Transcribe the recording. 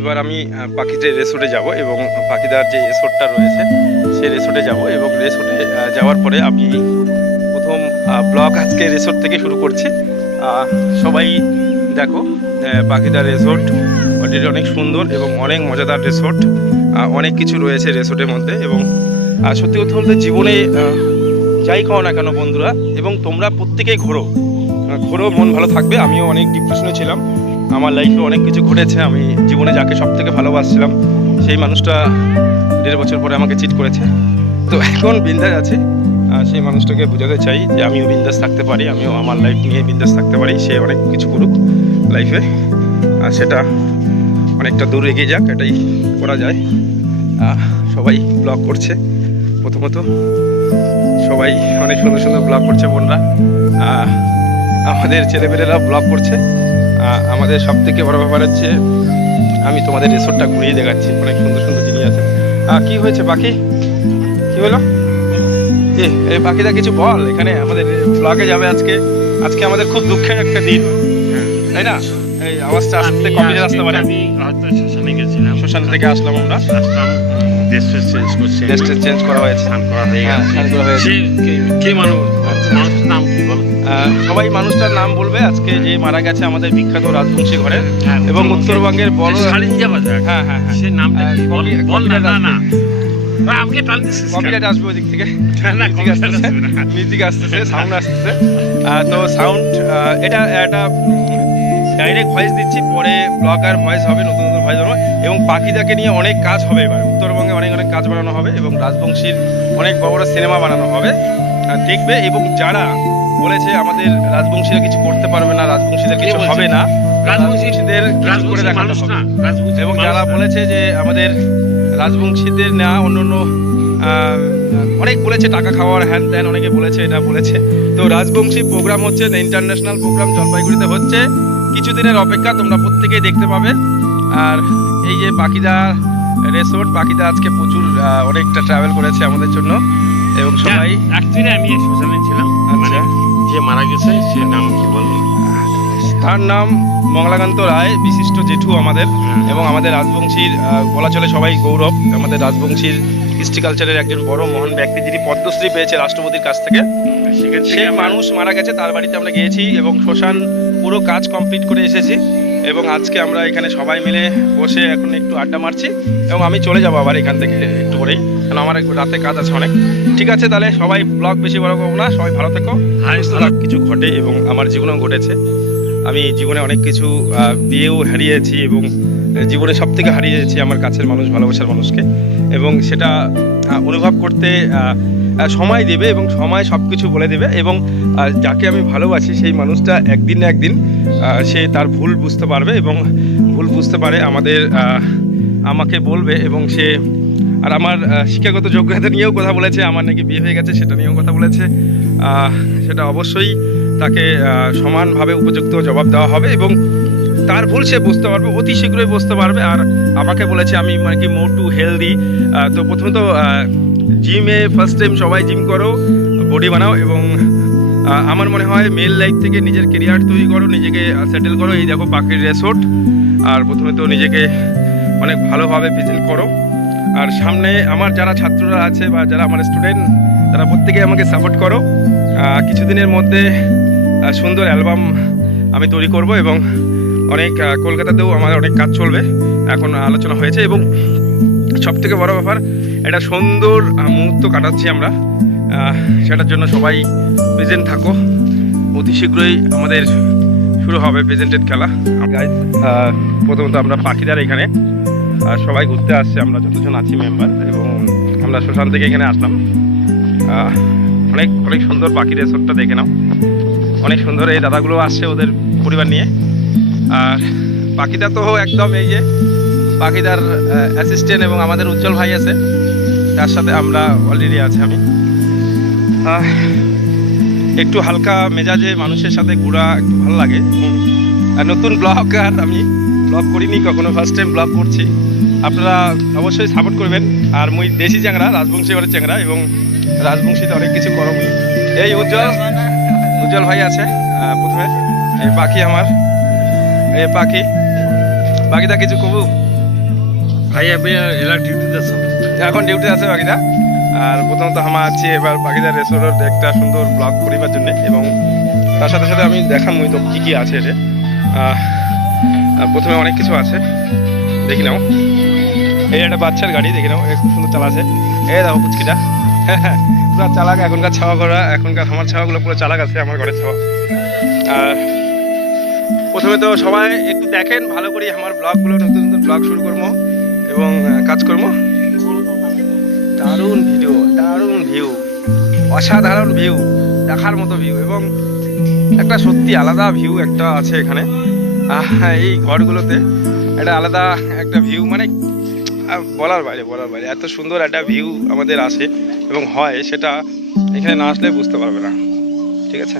এবার আমি পাখিদের রিসোর্টে যাব এবং পাখিদার যে রিসোর্টটা রয়েছে সেই রিসোর্টে যাব এবং রিসোর্টে যাওয়ার পরে আমি প্রথম ব্লগ আজকে রিসোর্ট থেকে শুরু করছি। সবাই দেখো পাখিদার রিসোর্ট অলরেডি অনেক সুন্দর এবং অনেক মজাদার রিসোর্ট, অনেক কিছু রয়েছে রিসোর্টের মধ্যে। এবং সত্যি কথা বলতে জীবনে যাই খাও না কেন বন্ধুরা, এবং তোমরা প্রত্যেকেই ঘোরো, মন ভালো থাকবে। আমিও অনেক ডিপ্রেশনে ছিলাম, আমার লাইফে অনেক কিছু ঘটেছে। আমি জীবনে যাকে সব থেকে ভালোবাসছিলাম সেই মানুষটা 1.5 বছর পরে আমাকে চিট করেছে। তো এখন বিন্দাস আছে, সেই মানুষটাকে বোঝাতে চাই যে আমিও বিন্দাস থাকতে পারি, আমিও আমার লাইফ নিয়ে বিন্দাস থাকতে পারি। সে অনেক কিছু করুক লাইফে, আর সেটা অনেকটা দূর এগিয়ে যাক, এটাই করা যায়। সবাই ব্লগ করছে, প্রথমত সবাই অনেক সুন্দর সুন্দর ব্লগ করছে বোনরা, আমাদের ছেলেমেয়েরা ব্লগ করছে। আমাদের সব থেকে বড় ব্যাপার হচ্ছে আমি তোমাদের রিসোর্টটা ঘুরিয়ে দেখাচ্ছি, অনেক সুন্দর সুন্দর জিনিস আছে। কি হয়েছে পাখি, কি হলো? এই পাখিটা কিছু বল, এখানে আমাদের ব্লগে যাবে আজকে। আজকে আমাদের খুব দুঃখের একটা দিন, তাই না? এই আওয়াজটা আসতে কপিরাইট আসতে পারে। আমি হয়তো শ্মশানে গেছিলাম, শ্মশান থেকে আসলাম আমরা, ড্রেস চেঞ্জ করছে, ড্রেস চেঞ্জ করা হয়েছে, স্নান করা হয়ে গেছে। স্নান করা হয়েছে। কে মানুষটার নাম কি বলো? সবাই মানুষটার নাম বলবে। আজকে যে মারা গেছে আমাদের বিখ্যাত রাজবংশী ঘরের এবং উত্তরবঙ্গের বড় শালিঞ্জা বাজার, হ্যাঁ হ্যাঁ হ্যাঁ, সে নামটা কি বল না না না আমাকে টান দিছিস, কপিরাইট আসবে ওই দিক থেকে, না মিউজিক আসতেছে, সাউন্ড আসতেছে। তো সাউন্ড এটা একটা ডাইরেক্ট ভয়েস দিচ্ছি, পরে ব্লগার ভয়েস হবে, নতুন নতুন ভয়েস হবে। এবং পাখিদাকে নিয়ে অনেক কাজ হবে এবার, উত্তরবঙ্গে অনেক অনেক কাজ বানানো হবে এবং রাজবংশীর অনেক বড় বড় সিনেমা বানানো হবে, দেখবে। এবং যারা বলেছে আমাদের রাজবংশীরা কিছু করতে পারবে না, রাজবংশীদের কিছু হবে না, রাজবংশীদের করে দেখানো হবে। এবং যারা বলেছে যে আমাদের রাজবংশীদের না অন্য অন্য অনেক বলেছে টাকা খাওয়ার হ্যান ত্যান, অনেকে বলেছে, এটা বলেছে। তো রাজবংশী প্রোগ্রাম হচ্ছে, ইন্টারন্যাশনাল প্রোগ্রাম জলপাইগুড়িতে হচ্ছে, কিছুদিনের অপেক্ষা, তোমরা প্রত্যেকেই দেখতে পাবে। আর এই যে পাখিদা রিসোর্ট, পাখিদা আজকে প্রচুর অনেকটা ট্রাভেল করেছে আমাদের জন্য। এবং সবাই অ্যাকচুয়ালি আমি শ্মশানে ছিলাম, মানে যে মারা গেছে সে নাম কি বলবো, তার নাম মঙ্গলাকান্ত রায়, বিশিষ্ট জেঠু আমাদের। এবং আমাদের রাজবংশীর বলা চলে সবাই গৌরব, আমাদের রাজবংশীর হিস্ট্রি কালচারের একজন বড় মহান ব্যক্তি, যিনি পদ্মশ্রী পেয়েছে রাষ্ট্রপতির কাছ থেকে। সে মানুষ মারা গেছে, তার বাড়িতে আমরা গিয়েছি এবং শ্মশান পুরো কাজ কমপ্লিট করে এসেছি। এবং আজকে আমরা এখানে সবাই মিলে বসে এখন একটু আড্ডা মারছি এবং আমি চলে যাবো আবার এখান থেকে একটু করেই, কারণ আমার একটু রাতে কাজ আছে অনেক। ঠিক আছে, তাহলে সবাই ব্লগ বেশি বড় করবো না, সবাই ভালো থেকো। কিছু ঘটে এবং আমার জীবনেও ঘটেছে। আমি জীবনে অনেক কিছু বিয়েও হারিয়েছি এবং জীবনে সব থেকে হারিয়েছি আমার কাছের মানুষ, ভালোবাসার মানুষকে। এবং সেটা অনুভব করতে সময় দেবে এবং সময় সব কিছু বলে দেবে। এবং যাকে আমি ভালোবাসি সেই মানুষটা একদিন না একদিন সে তার ভুল বুঝতে পারবে এবং ভুল বুঝতে পারে আমাকে বলবে। এবং সে আর আমার শিক্ষাগত যোগ্যতা নিয়েও কথা বলেছে, আমার নাকি বিয়ে হয়ে গেছে সেটা নিয়েও কথা বলেছে। সেটা অবশ্যই তাকে সমানভাবে উপযুক্ত জবাব দেওয়া হবে এবং তার ভুল সে বুঝতে পারবে, অতি শীঘ্রই বুঝতে পারবে। আর আমাকে বলেছে আমি মানে কি মোর টু হেলদি। তো প্রথমত জিমে ফার্স্ট টাইম সবাই জিম করো, বডি বানাও এবং আমার মনে হয় মেল লাইফ থেকে নিজের কেরিয়ার তৈরি করো, নিজেকে সেটেল করো। এই দেখো পাখির রিসোর্ট, আর প্রথমে তো নিজেকে অনেক ভালোভাবে প্রেজেন্ট করো। আর সামনে আমার যারা ছাত্ররা আছে বা যারা আমার স্টুডেন্ট, তারা প্রত্যেকে আমাকে সাপোর্ট করো। কিছুদিনের মধ্যে সুন্দর অ্যালবাম আমি তৈরি করব এবং অনেক কলকাতাতেও আমার অনেক কাজ চলবে, এখন আলোচনা হয়েছে। এবং সবথেকে বড় ব্যাপার, একটা সুন্দর মুহূর্ত কাটাচ্ছি আমরা, সেটার জন্য সবাই প্রেজেন্ট থাকো। অতি শীঘ্রই আমাদের শুরু হবে প্রেজেন্টেড খেলা। প্রথমত আমরা পাখিদার এখানে সবাই ঘুরতে আসছে, আমরা যতজন আছি মেম্বার, এবং আমরা শ্মশান থেকে এখানে আসলাম। অনেক অনেক সুন্দর পাখি রিসোর্টটা দেখে নাও, অনেক সুন্দর। এই দাদাগুলো আসছে ওদের পরিবার নিয়ে। আর পাখিদা তো একদম এই যে পাখিদার অ্যাসিস্ট্যান্ট, এবং আমাদের উজ্জ্বল ভাই আছে, তার সাথে আমরা অলরেডি আছে। আমি একটু হালকা মেজাজে মানুষের সাথে ঘোরা একটু ভালো লাগে। নতুন ব্লগার, আমি ব্লগ করিনি কখনো, ফার্স্ট টাইম ব্লগ করছি। আপনারা অবশ্যই সাপোর্ট করবেন। আর মুই দেশি চ্যাংরা, রাজবংশী ঘরের চ্যাংরা, এবং রাজবংশীতে অনেক কিছু করমি। এই উজ্জ্বল ভাই আছে প্রথমে। এই পাখি আমার, এই পাখিটা কিছু কবু भाई अभी एला ड्यूटी देছো এখন ডিউটি আছে বাকিটা। আর প্রথমত আমার আছে এবার বাকিদার রেস্টুরেন্ট একটা সুন্দর ব্লগ করিবার জন্য, এবং তার সাথে সাথে আমি দেখাম তো কী কী আছে এতে। প্রথমে অনেক কিছু আছে, দেখি নাও। এই একটা বাচ্চার গাড়ি দেখি নাও, খুব সুন্দর চালাচ্ছে। এই দেখো পুচকিটা পুরো চালাক। এখনকার ছাওয়া করা, এখনকার আমার ছাওয়াগুলো পুরো চালাক আছে, আমার ঘরের ছাওয়া। আর প্রথমে তো সবাই একটু দেখেন ভালো করে আমার ব্লগগুলো, নতুন নতুন ব্লগ শুরু করবো এবং কাজ করবো। দারুণ ভিডিও, দারুণ ভিউ, অসাধারণ ভিউ, দেখার মতো ভিউ, এবং একটা সত্যি আলাদা ভিউ একটা আছে এখানে। এই ঘরগুলোতে একটা আলাদা একটা ভিউ, মানে বলার বাইরে, বলার বাইরে এত সুন্দর একটা ভিউ আমাদের আসে এবং হয়, সেটা এখানে না আসলে বুঝতে পারবে না। ঠিক আছে।